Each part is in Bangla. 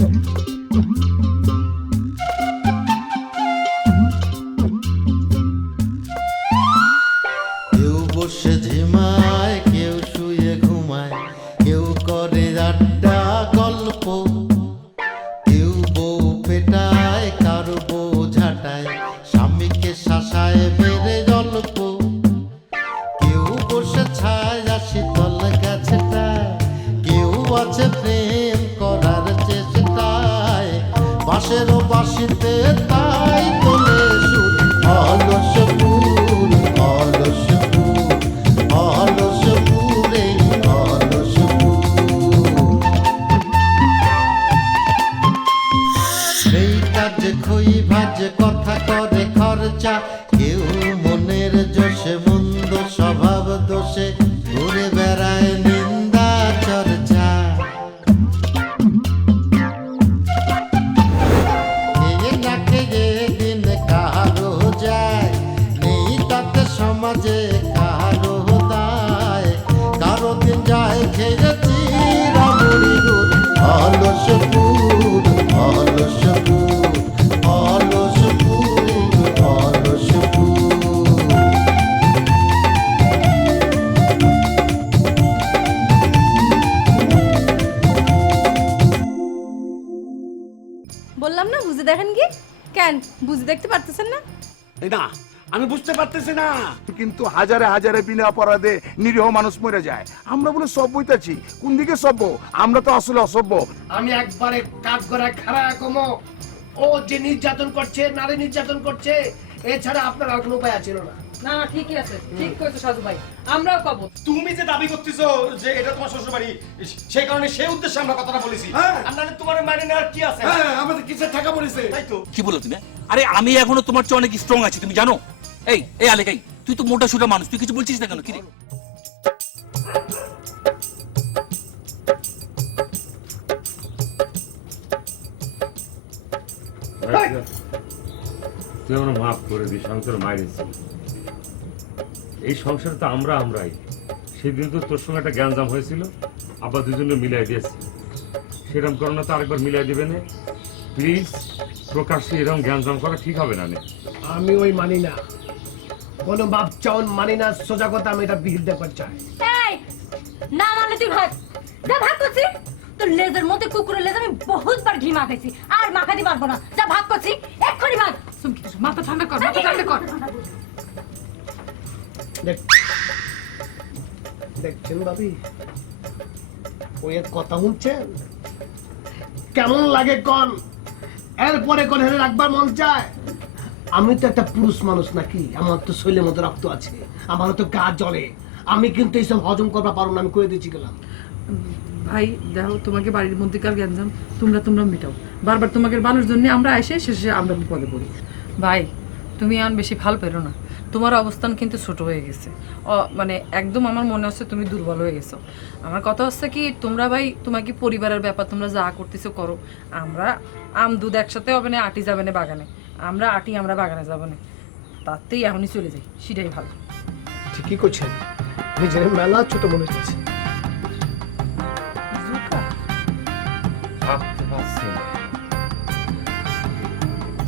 কেউ বসে ঝিমায়, কেউ শুয়ে ঘুমায়, কেউ করে আড্ডা গল্প, কেউ বউ পেটায়, কারো বউ ঝাঁটায়, স্বামীকে শাসায় বেড়ে গল্প, কেউ বসে ছায় শীতল গাছটায়, কেউ আছে প্রেম করার চেষ্টায়, বাঁশেরও বাঁশিতে তাই তোলে সুর, অলস ফুল, অলস ফুল, অলস ফুল, এই অলস ফুল। সেই কাজে খই ভাজে কথা করে খরচা, কেউ মনের জোশে মন্দ স্বভাব দোষে ঘুরে বেড়ায় নিন্দা চর্চা, খেয়ে না খেয়ে দিন কারো যায়, নেই তাতে সমাজে কারো দায়, কারো দিন যায় খেয়ে চিরা মুড়ি গুড়, অলস ফুল, অলস ফুল, অলস ফুল, অলস ফুল। বললাম না বুঝে দেখেন কি? কেন বুঝে দেখতে পারতেছেন না? এই না, আমি বুঝতে পারতেছি না। কিন্তু হাজারে হাজারে বিনা অপরাধে নিরীহ মানুষ মরে যায়, আমরা বলে সব বইতাছি, কোন দিকে সভ্য? আমরা তো আসলে অসভ্য। আমি একবারে কাঠ গড়ায় খাড়া কমো, ও যে নির্যাতন করছে, নারী নির্যাতন করছে, এছাড়া আপনার আর কোনো উপায় ছিল না। না না ঠিকই আছে, ঠিক কইছো সাজু ভাই, আমরাও পাবো। তুমি যে দাবি করতেছো যে এটা তোমার শ্বশুর বাড়ি, সেই কারণে সেই উদ্দেশ্যে আমরা কথাটা বলেছি। আপনাদের তোমার মানে নেওয়ার কি আছে? হ্যাঁ, আমাদের কিসের টাকা বলেছে? তাই তো। কি বলো তুমি? আরে আমি এখনো তোমার চেয়ে অনেক স্ট্রং আছি, তুমি জানো? এই এই আলেকাই, তুই তো মোটা সোটা মানুষ, তুই কিছু বলছিস না কেন? কি রে? তুই আমরা মাফ করে দিস, আমি তোর মাইরেছি। এই সংসারে তো আমরাই। সেদিন তো তোর সঙ্গে একটা জ্ঞানজাম হয়েছিল, আবার দুজনে মিলাই দিয়েছি। সেরকম করোনা তো আরেকবার মিলাই দিবে না প্লিজ। প্রকাশ্যে এরকম জ্ঞানজাম করা ঠিক হবে না। আমি ওই মানি না, কোনো বাপ চাউন মানি না, সোজা কথা আমি এটা বিরুদ্ধে করছি। এই না মানে তুই ভাগ, যা ভাগ করছি। তোর লেজের মধ্যে কুকুরের লেজ আমি বহুতবার ঘি মাখাইছি, আর মাখাতে পারবো না। যা ভাগ করছি, এক্ষুনি ভাগ। সুমকি মাথা ঠান্ডা কর, মাথা ঠান্ডা কর। দেখছেন ভাবি, ওই এক কথা শুনছেন? কেমন লাগে কন? এরপরে কোন হেরে রাখবার মন চায়? আমি তো একটা পুরুষ মানুষ নাকি? আমার তো শরীরের মধ্যে রক্ত আছে, আমারও তো গা জ্বলে। আমি কিন্তু এইসব হজম করতে পারবো না, আমি কয়ে দিচ্ছি গেলাম। ভাই দেখো, তোমাকে বাড়ির মধ্যেকার গ্যাঞ্জাম তোমরা মেটাও। বারবার তোমাকে বানোর জন্য আমরা এসে শেষে আমরা বিপদে পড়ি। ভাই তুমি এখন বেশি ভাল পেরো না, তোমার অবস্থান কিন্তু ছোট হয়ে গেছে। মানে একদম আমার মনে হচ্ছে তুমি দুর্বল হয়ে গেছো। আমার কথা হচ্ছে কি, তোমরা ভাই তোমাকে পরিবারের ব্যাপার, তোমরা যা করতেছো করো। আমরা আম দুধ একসাথে হবে না, আটি যাবে না বাগানে, আমরা আটি আমরা বাগানে যাবো না, তাতেই এখনই চলে যাই, সেটাই ভালো। ঠিকই করছেন, নিজের মেলা ছোট মনে হচ্ছে। ভাবতে পারছি না,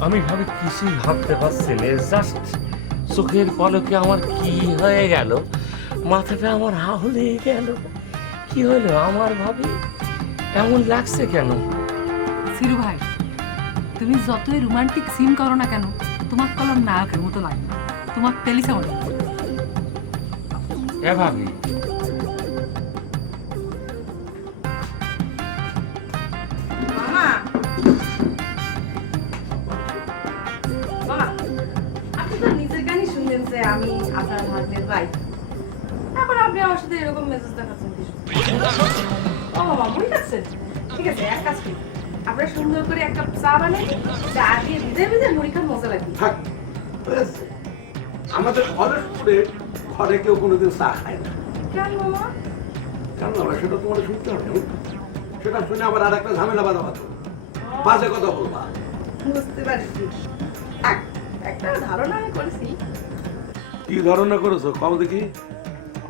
আমি ভাবি কিছুই ভাবতে পারছি না। জাস্ট চোখের পলকে আমার কি হয়ে গেল, মাথাটা আমার হাওলে গেল। কি হলো আমার ভাবি, এমন লাগছে কেন? সিরু ভাই, তুমি যতই রোমান্টিক সিন করো না কেন, তোমার কলম নায়কের মতো লাগে না, তোমার তেলিসা মনে হয়। এ ভাবি, মামা মামা, আপনি তো নিজের গানই শুনলেন যে আমি আপনার ভাগ্নের ভাই, এখন আপনি আমার সাথে এরকম মেসেজ দেখাচ্ছেন কিছু। ও মামা মনে রাখছেন? ঠিক আছে, এক কাজ করি, আপনারা সুন্দর করে এক কাপ চা বানাই, চা দিয়ে ভিজে ভিজে মুড়ি খান, মজা লাগবে। আমাদের ঘরের পরে ঘরে কেউ কোনোদিন চা খায় না। কেন মামা? কেন আমরা সেটা তোমার শুনতে হবে, সেটা শুনে আবার আর একটা ঝামেলা বাঁধাবাতো, বাজে কথা বলবা। বুঝতে পারছি, একটা ধারণা আমি করেছি। কি ধারণা করেছো কম দেখি?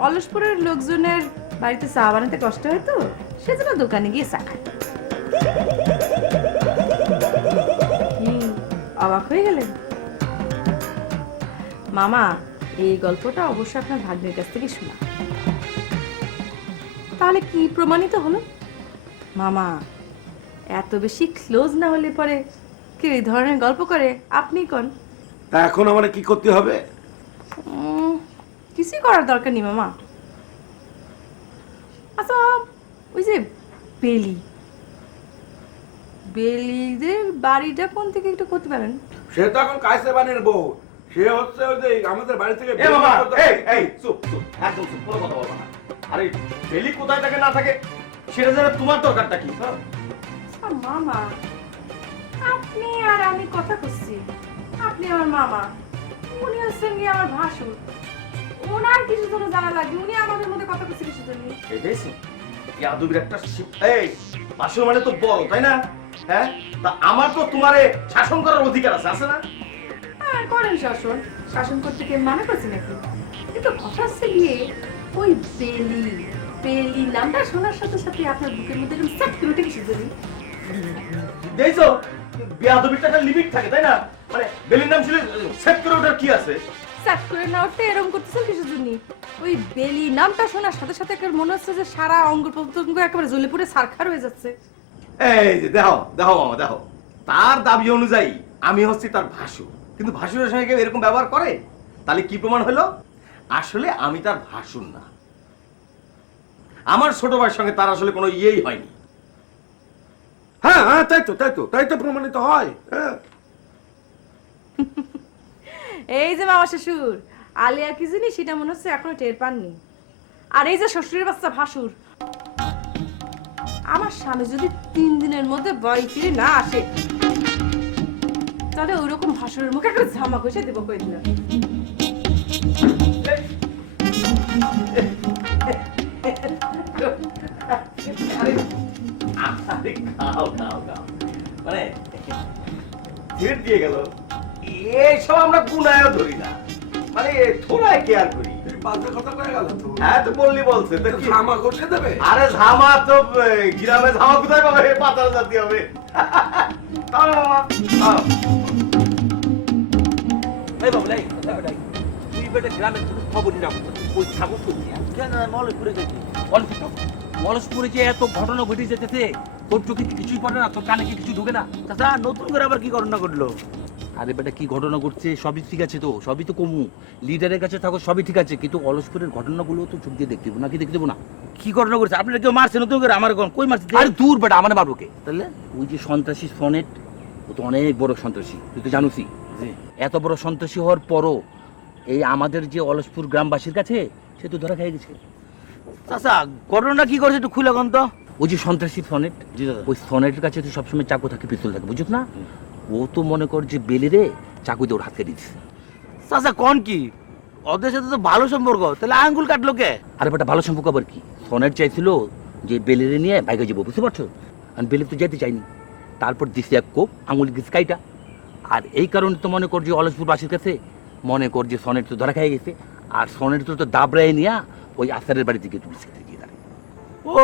অলসপুরের লোকজনের বাড়িতে চা বানাতে কষ্ট হয় তো, সেজন্য দোকানে গিয়ে চা খায়। অবাক হয়ে গেলেন? মামা, এই গল্পটা অবশ্য আপনার ভাগ্নের কাছ থেকে শোনা। তাহলে কি প্রমাণিত হলো? মামা, এত বেশি ক্লোজ না হলে পরে কি এই ধরনের গল্প করে? আপনি কোন? তা এখন আমার কি করতে হবে? কিছুই করার দরকার নেই মামা। আচ্ছা, ওই যে বেলিদের বাড়িটা কোন থেকে একটু করতে পারেন? সে তো এখন কায়সাবানের বউ, সে হচ্ছে ওই যে আমাদের বাড়ি থেকে এ বাবা, এই চুপ চুপ, একদম চুপ, কোনো কথা বলবা না। আরে বেলি কোথায় থাকে না থাকে সেটা জানা তোমার দরকারটা কি? হ্যাঁ? আচ্ছা, মামা, আপনি আর আমি কথা করছি, আপনি আমার মামা, উনি হচ্ছেন কি আমার ভাসুর। ওনার কিছু জন্য জানা লাগবে, উনি আমাদের মধ্যে কথা করছে কিছু জন্য। এই দেখছি ইয়াদুবির একটা এই বাসুর মানে তো বড়, তাই না? হ্যাঁ, তা আমার তো তোমারে শাসন করার অধিকার আছে না? হ্যাঁ, করেন শাসন, শাসন করতে কে মানা করছে নাকি? কিন্তু কথা হচ্ছে গিয়ে ওই বেলি নামটা শোনার সাথে সাথে আপনার বুকের মধ্যে এরকম সেট করে উঠে কিছু জন্য। দেখছো বিয়াদবির একটা লিমিট থাকে, তাই না? মানে বেলির নাম শুনে সেট করে ওঠার কি আছে? সেট করে না উঠতে এরকম করতেছেন কিছু জন্য। ওই বেলি নামটা শোনার সাথে সাথে একটা মনে হচ্ছে যে সারা অঙ্গ প্রত্যঙ্গ একেবারে জ্বলে পুড়ে ছারখার হয়ে যাচ্ছে। এই যে দেখো দেখো মামা, দেখো তার দাবি অনুযায়ী আমি হচ্ছি তার ভাসুর, কিন্তু ভাসুরের সঙ্গে কেউ এরকম ব্যবহার করে? তাহলে কি প্রমাণ হলো? আসলে আমি তার ভাসুর না, আমার ছোট ভাইয়ের সঙ্গে তার আসলে কোনো ইয়েই হয়নি। হ্যাঁ হ্যাঁ, তাই তো প্রমাণিত হয়। হ্যাঁ, এই যে মামা শ্বশুর আলিয়া কি জিনিস সেটা মনে হচ্ছে এখনো টের পাননি। আর এই যে শ্বশুরের বাচ্চা ভাসুর, আমার স্বামী যদি 3 দিনের মধ্যে বাড়ি ফিরে না আসে তাহলে ওইরকম ভাসুরের মুখে একটা ঝামা ঘষে দেবো কই দিলাম। আরে খাও খাও খাও, মানে ছেড়ে দিয়ে গেল এইসব আমরা গুনায়ও ধরি না, মানে থোড়াই কেয়ার করি। বাজে কথা কয়ে গেল তো। হ্যাঁ তো বললি বলছে তো কি? ঝামা ঘষে দেবে? আরে ঝামা তো গ্রামে ঝামা কোথায় পাবে? পাতার জাতি হবে। তাহলে মামা এই বাবু, এই তুই বেটা গ্রামের কোনো খবরই রাখো না। ওই ছাগল তো কেন মলসপুরে গেছি? মলসপুরে যে এত ঘটনা ঘটে যেতেছে, তোর চোখে কি কিছুই পড়ে না? তোর কানে কি কিছু ঢুকে না? চাচা, নতুন করে আবার কি ঘটনা ঘটলো? আরে বেটা, কি ঘটনা ঘটছে সবই ঠিক আছে তো, সবই তো কমু লিডারের কাছে থাকো, সবই ঠিক আছে, কিন্তু অলসপুরের ঘটনাগুলো তো চোখ দিয়ে দেখতে দেবো নাকি দেখতে দেবো না? কি ঘটনা করছে? আপনারা কেউ মারছে নতুন করে? আমার কই মারছে? আরে দূর বেটা, আমার মারবো কে? তাহলে ওই যে সন্ত্রাসী সনেট, ও তো অনেক বড় সন্ত্রাসী, তুই তো জানোসই। এত বড় সন্ত্রাসী হওয়ার পরও এই আমাদের যে অলসপুর গ্রামবাসীর কাছে সে তো ধরা খেয়ে গেছে। চাচা, ঘটনাটা কি করছে একটু খুলে কোন তো? ওই যে সন্ত্রাসী সনেট, ওই সনেটের কাছে তো সবসময় চাকু থাকে, পিস্তল থাকে, বুঝছ না? ও তো মনে কর যে বেলিরে চাকু দিয়ে ওর হাত কেটে দিচ্ছে। চাচা কোন কি? ওদের সাথে তো ভালো সম্পর্ক, তাহলে আঙ্গুল কাটলো কে? আরে বেটা, ভালো সম্পর্ক আবার কি? সনেট চাইছিল যে বেলিরে নিয়ে বাইকে যাবো, বুঝতে পারছো? আর বেলি তো যেতে চাইনি, তারপর দিছে এক কোপ, আঙুল গেছে কাইটা। আর এই কারণে তো মনে কর যে অলসপুরবাসীর কাছে মনে কর যে সনেট তো ধরা খেয়ে গেছে, আর সনেট তো দাবড়ায় নিয়ে ওই আসারের বাড়ি থেকে তুলছে। ও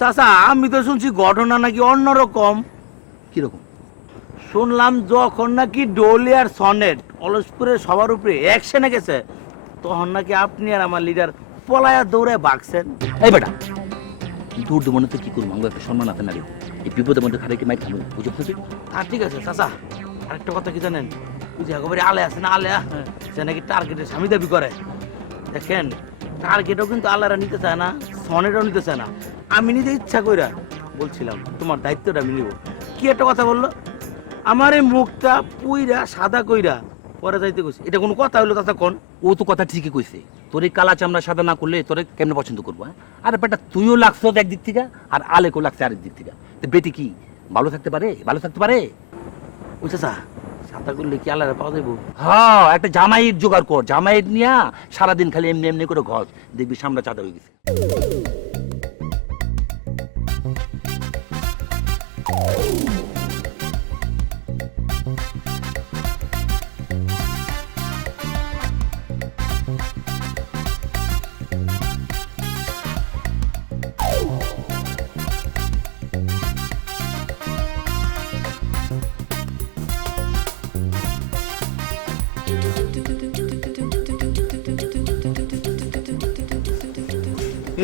চাচা, আমি তো শুনছি ঘটনা নাকি অন্যরকম। কিরকম? শুনলাম যখন নাকি ডলি আর সনেট অলসপুরের সবার উপরে অ্যাকশনে গেছে, তখন নাকি আপনি আর আমার লিডার পলায়া দৌড়ে ভাগছেন। এই বেটা, দূর দমনে তো কি করবো, আমার একটা সম্মান আছে না রে, এই বিপদের মধ্যে খারাপ মাইক খাবো, বুঝো খুশি? আর ঠিক আছে চাচা, আরেকটা কথা কি জানেন? ওই যে একেবারে আলে আছে না, আলেয়া, সে নাকি টার্গেটের স্বামী দাবি করে। দেখেন, টার্গেটও কিন্তু আল্লাহরা নিতে চায় না, সনেটও নিতে চায় না। আমি নিজে ইচ্ছা কইরা বলছিলাম তোমার দায়িত্বটা আমি নিব। কি একটা কথা বললো, আমার এই মুখটা পুইরা সাদা কইরা পরে যাইতে কইছে, এটা কোনো কথা হইলো চাচা কোন? ও তো কথা ঠিকই কইছে, তোর এই কালা চামড়া সাদা না করলে তোরে কেমনে পছন্দ করবো? হ্যাঁ, আরে বেটা, তুইও লাগছো একদিক থেকে আর আলেকও লাগছে আরেক দিক থেকে, তো বেটি কি ভালো থাকতে পারে? ভালো থাকতে পারে? ওই চাচা, সাদা করলে কি আল্লাহরা পাওয়া যাবো? হ্যাঁ, একটা জামাইয়ের জোগাড় কর, জামাইয়ের নিয়া সারাদিন খালি এমনি এমনি করে ঘর দেখবি সামনে চাঁদা হয়ে গেছে।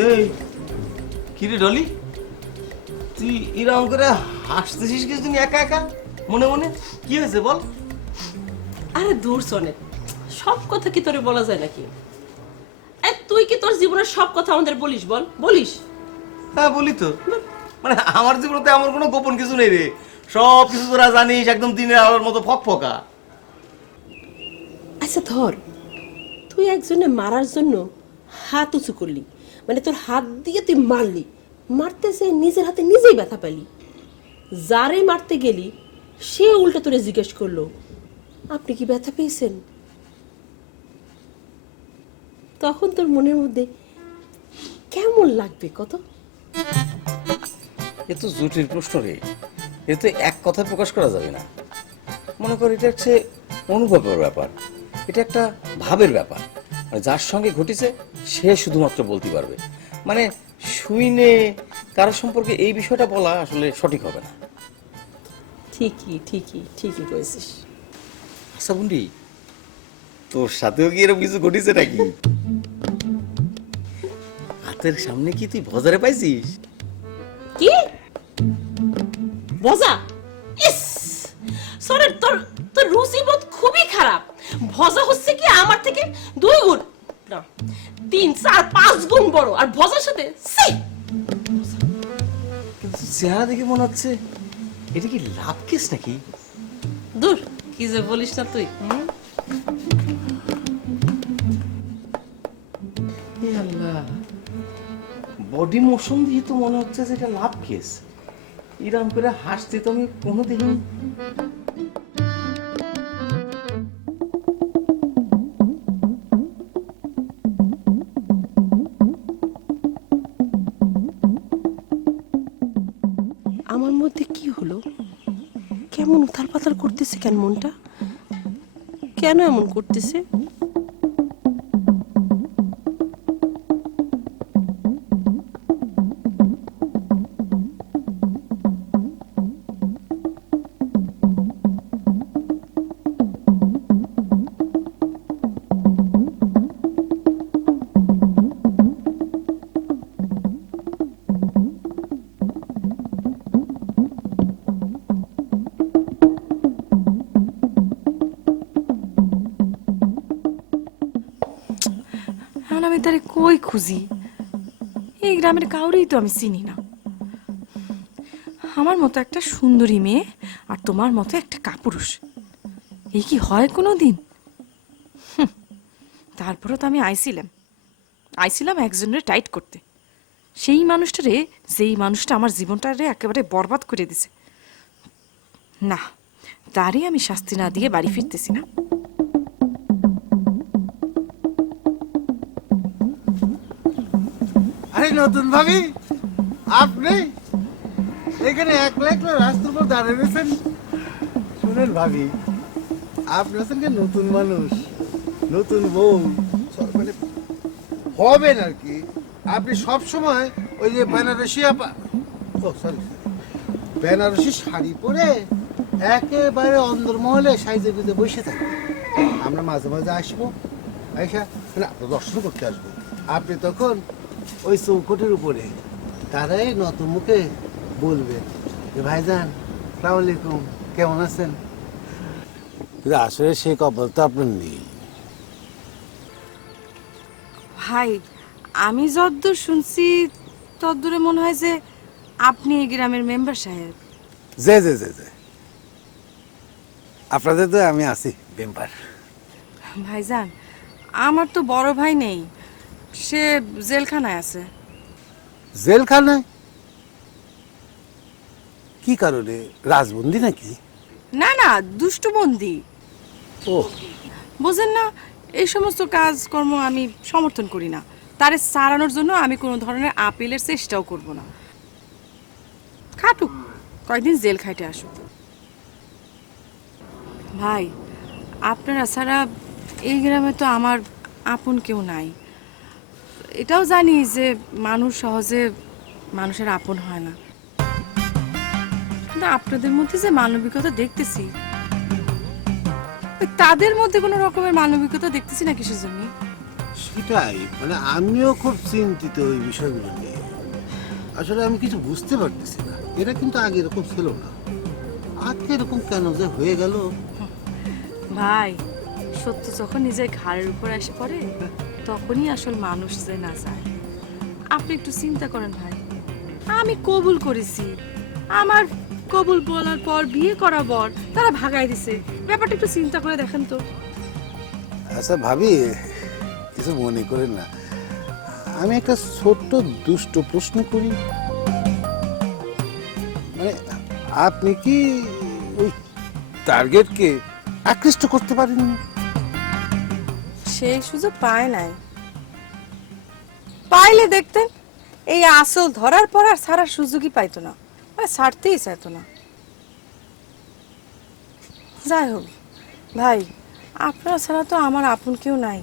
এই কিরে ডলি, তুই এরকম করে হাসতেছিস কিছু তুমি একা একা মনে মনে? কি হয়েছে বল? আরে দূর শোনে, সব কথা কি তোরে বলা যায় নাকি? তুই কি তোর জীবনের সব কথা আমাদের বলিস? বল, বলিস। হ্যাঁ বলি তো, মানে আমার জীবনে এমন কোনো গোপন কিছু নেই রে, সব কিছু তোরা জানিস, একদম দিনের আলোর মতো ফকফকা। আচ্ছা ধর, তুই একজনে মারার জন্য হাত উঁচু করলি, মানে তোর হাত দিয়ে তুই মারলি, মারতে যে নিজের হাতে নিজেই ব্যথা পেলি। যারে মারতে গেলি সে উল্টো তোরে জিজ্ঞেস করলো, আপনি কি ব্যথা পেয়েছেন? তখন তোর মনের মধ্যে কেমন লাগবে কত? এ তো জটিল প্রশ্ন রে, এ তো এক কথায় প্রকাশ করা যাবে না। মনে কর এটা হচ্ছে অনুভবের ব্যাপার, এটা একটা ভাবের ব্যাপার, মানে যার সঙ্গে ঘটেছে সে শুধুমাত্র বলতে পারবে। মানে শুইনে কারোর সম্পর্কে এই বিষয়টা বলা আসলে সঠিক হবে না। ঠিকই ঠিকই ঠিকই করেছিস। আচ্ছা বুন্ডি, তোর সাথেও কি এরকম কিছু ঘটেছে নাকি? হাতের সামনে কি তুই ভজারে পাইছিস? কি ভজা? ইস সরে, তোর তোর রুচিবোধ খুবই খারাপ। ভজা হচ্ছে কি আমার থেকে 2 গুণ না 3, 4, 5 গুণ বড়, আর ভজার সাথে সি। কিন্তু চেহারা দেখে মনে হচ্ছে এটা কি লাভ কেস নাকি? দূর, কি যে বলিস না তুই। বডি মোশন দিয়ে তো মনে হচ্ছে যে এটা লাভ কেস। এরকম করে হাসতে তো আমি কোনো দেখিনি। আমার মধ্যে কি হলো? কেমন উথাল পাতাল করতেছে কেন মনটা? কেন এমন করতেছে? আমি তারে কই খুঁজি? এই গ্রামের কাউরেই তো আমি চিনি না। আমার মতো একটা সুন্দরী মেয়ে আর তোমার মতো একটা কাপুরুষ, এই কি হয় কোনো দিন? তারপরও তো আমি আইছিলাম একজনের টাইট করতে, সেই মানুষটারে, যেই মানুষটা আমার জীবনটারে একেবারে বরবাদ করে দিছে। না, তারই আমি শাস্তি না দিয়ে বাড়ি ফিরতেছি না। আরে নতুন ভাবি, আপনি এখানে একলা একলা রাস্তার উপর দাঁড়িয়ে রয়েছেন? শুনেন ভাবি, আপনি হচ্ছেন কি নতুন মানুষ, নতুন বউ মানে হবেন আর কি। আপনি সব সময় ওই যে বেনারসি বেনারসি শাড়ি পরে একেবারে অন্দরমহলে সাইজে গুজে বসে থাকবেন। আমরা মাঝে মাঝে আসবো, আইসা মানে দর্শন করতে আসবো। আপনি তখন ওই চৌকটের উপরে তারাই নতুন মুখে বলবেন যে ভাইজান আসসালামু আলাইকুম, কেমন আছেন? কিন্তু আসলে সেই কপাল তো আপনার নেই। ভাই, আমি যতদূর শুনছি ততদূরে মনে হয় যে আপনি এই গ্রামের মেম্বার সাহেব। যে যে যে যে আপনাদের তো আমি আছি মেম্বার। ভাইজান, আমার তো বড় ভাই নেই, সে জেলখানায় আছে। জেলখানায়? কি কারণে? রাজবন্দি নাকি? না না, দুষ্টবন্দি। ও বুঝেন না, এই সমস্ত কাজকর্ম আমি সমর্থন করি না। তারে সারানোর জন্য আমি কোনো ধরনের আপিলের চেষ্টাও করব না। খাটুক, কয়েকদিন জেল খাইতে আসুক। ভাই, আপনারা ছাড়া এই গ্রামে তো আমার আপন কেউ নাই। এটাও জানি যে মানুষ সহজে মানুষের আপন হয় না, কিন্তু আপনাদের মধ্যে যে মানবিকতা দেখতেছি, তাদের মধ্যে কোনো রকমের মানবিকতা দেখতেছি না কিসের জন্য? এটাই মানে আমিও খুব চিন্তিত ওই বিষয়গুলো নিয়ে। আসলে আমি কিছু বুঝতে পারতেছি না, এরা কিন্তু আগে এরকম ছিল না, আজকে এরকম কেন যে হয়ে গেল। ভাই সত্য যখন নিজের ঘাড়ের উপর এসে পড়ে তখনই আসল মানুষ যে না যায়। আপনি একটু চিন্তা করেন ভাই, আমি কবুল করেছি, আমার কবুল বলার পর বিয়ে করার পর তারা ভাগাই দিছে। ব্যাপারটা একটু চিন্তা করে দেখেন তো। আচ্ছা ভাবি, কিছু মনে করেন না, আমি একটা ছোট্ট দুষ্ট প্রশ্ন করি। মানে আপনি কি ওই টার্গেটকে আকৃষ্ট করতে পারেননি? সেই সুযোগ পায় নাই, পাইলে দেখতেন এই আসল ধরার পর আর ছাড়ার সুযোগই পাইতো না, মানে ছাড়তেই চাইতো না। যাই হোক ভাই, আপনারা ছাড়া তো আমার আপন কেউ নাই।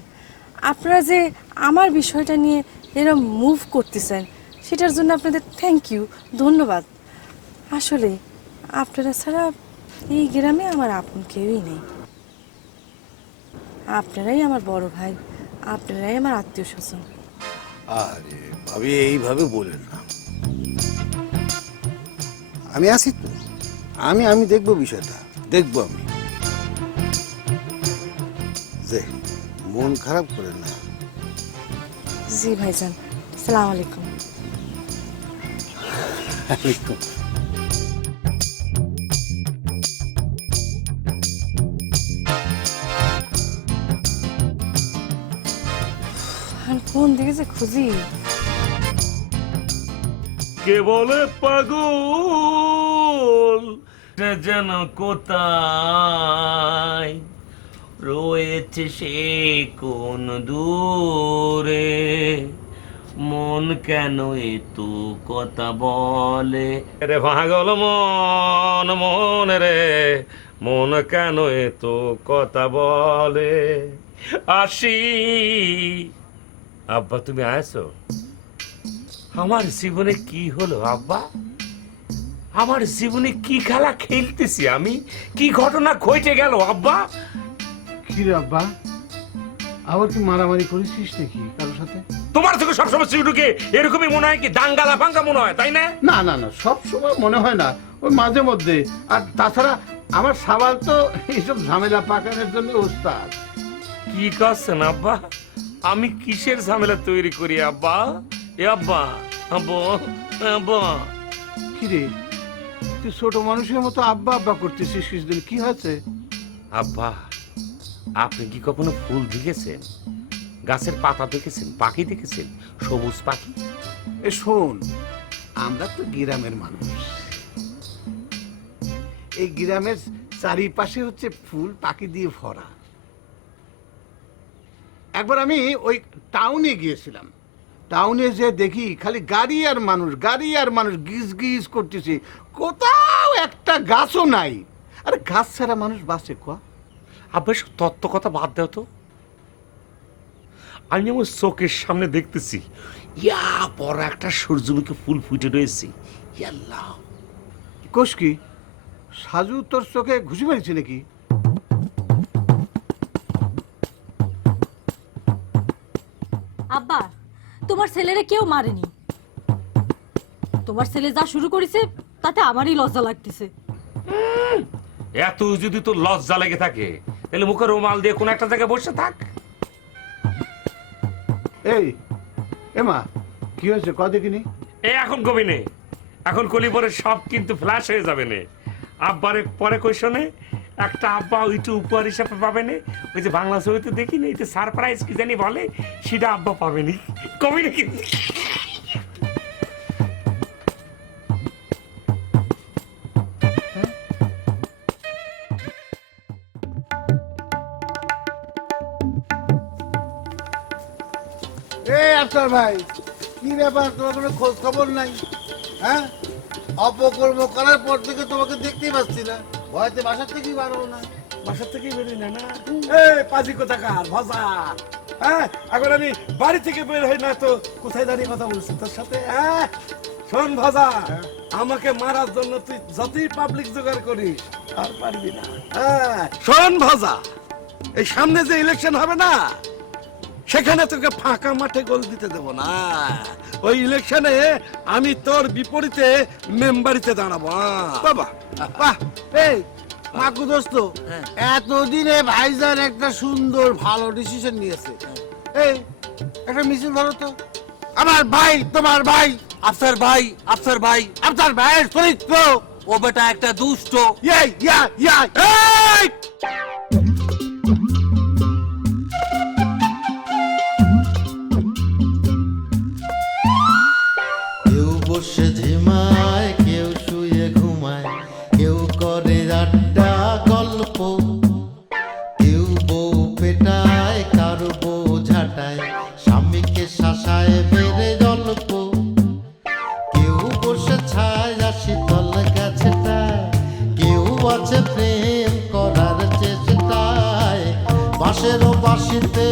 আপনারা যে আমার বিষয়টা নিয়ে এরকম মুভ করতেছেন সেটার জন্য আপনাদের থ্যাংক ইউ, ধন্যবাদ। আসলে আপনারা ছাড়া এই গ্রামে আমার আপন কেউই নেই। আপনারাই আমার বড় ভাই, আপনারাই আমার আত্মীয় স্বজন। আরে ভাবি এইভাবে বলেন না, আমি আছি তো, আমি দেখবো বিষয়টা, দেখবো আমি। যে মন খারাপ করে না। জি ভাইজান, আসসালামু আলাইকুম। আলাইকুম। আর কোন দিকে যে খুঁজি। কে বলে পাগল সে যেন কোথায় রয়েছে সে কোন দূরে, মন কেন এত কথা বলে রে পাগল মন, মন রে মন কেন এত কথা বলে। আসি আব্বা, তুমি আছো? আমার জীবনে কি হলো আব্বা? আমার জীবনে কি খেলা খেলতেছি আমি? কি ঘটনা ঘটে গেল আব্বা? কি রে আব্বা, আবার কি মারামারি করেছিস নাকি কারোর সাথে? তোমার থেকে সবসময় শিশুকে এরকমই মনে হয়, কি দাঙ্গালা ফাঙ্গা মনে হয়, তাই না? না না না, সব সময় মনে হয় না, ওই মাঝে মধ্যে। আর তাছাড়া আমার সাবাল তো এইসব ঝামেলা পাকানোর জন্য ওস্তাদ। কি করছেন আব্বা? আমি কিসের ঝামেলা তৈরি করি আব্বা? এ আব্বা, আব্বা, আব্বা। কি রে, তুই ছোট মানুষের মতো আব্বা আব্বা করতেছিস কিছুদিন, কি হয়েছে? আব্বা, আপনি কি কখনো ফুল দেখেছেন? গাছের পাতা দেখেছেন? পাখি দেখেছেন? সবুজ পাখি? এ শোন, আমরা তো গ্রামের মানুষ, এই গ্রামের চারিপাশে হচ্ছে ফুল পাখি দিয়ে ভরা। একবার আমি ওই টাউনে গিয়েছিলাম, টাউনে যে দেখি খালি গাড়ি আর মানুষ, গাড়ি আর মানুষ, গিজ গিজ করতেছে, কোথাও একটা গাছও নাই। আরে গাছ ছাড়া মানুষ বাঁচে কোয়া? আব্বা, সব তত্ত্ব কথা বাদ দাও তো। আমি আমার চোখের সামনে দেখতেছি ইয়া বড় একটা সূর্যমুখী ফুল ফুটে রয়েছে। ইয়াল্লাহ, কোষ কি সাজু তোর চোখে ঘুষি মারিছে নাকি? আব্বা, তোমার ছেলেরে কেউ মারেনি। তোমার ছেলে যা শুরু করেছে তাতে আমারই লজ্জা লাগতেছে। এত যদি তোর লজ্জা লেগে থাকে তাহলে মুখে রুমাল দিয়ে কোন একটা জায়গায় বসে থাক। এই এমা, কি হয়েছে ক দেখিনি? এখন কবি নে, এখন কলি পরে সব কিন্তু ফ্ল্যাশ হয়ে যাবে নে। আব্বারে পরে কোয়েশনে একটা আব্বা ওইটু উপহার হিসাবে পাবে না। ওই যে বাংলা ছবিতে দেখি না, এই যে সারপ্রাইজ কি জানি বলে, সেটা আব্বা পাবেনি। কবি না কিন্তু। এই আফসার ভাই, কি ব্যাপার, তোমার কোনো খোঁজ খবর নাই? হ্যাঁ, অপকর্ম করার পর থেকে তোমাকে দেখতেই পাচ্ছি না, ভয়তে বাসার থেকেই বার হলো না। বাসার থেকেই বেরোই না না। এই পাজি কোথাকার ভজা, হ্যাঁ এখন আমি বাড়ি থেকে বের হই না তো কোথায় দাঁড়িয়ে কথা বলছি তোর সাথে? হ্যাঁ শোন ভজা, আমাকে মারার জন্য তুই যতই পাবলিক জোগাড় করিস আর পারবি না। হ্যাঁ শোন ভজা, এই সামনে যে ইলেকশন হবে না, সেখানে তোকে ফাঁকা মাঠে গোল দিতে দেব না। ওই ইলেকশনে আমি তোর বিপরীতে মেম্বারিতে দাঁড়াবো। বাবা বাহ, এই মাকু দোস্ত, এতদিনে ভাইজান একটা সুন্দর ভালো ডিসিশন নিয়েছে। এই একটা মিছিল ধরো তো। আমার ভাই, তোমার ভাই, আফসার ভাই, আফসার ভাই, আপনার ভাইয়ের চরিত্র। ও বেটা একটা দুষ্ট। এই! কেউ বসে ঝিমায়, কেউ শুয়ে ঘুমায়, কেউ করে আড্ডা গল্প, কেউ বউ পেটায়, কারো বউ ঝাঁটায়, স্বামীকে শাসায় বেড়ে গল্প, কেউ বসে ছায় শীতল গাছটায়, কেউ আছে প্রেম করার চেষ্টায়, বাঁশেরও বাঁশিতে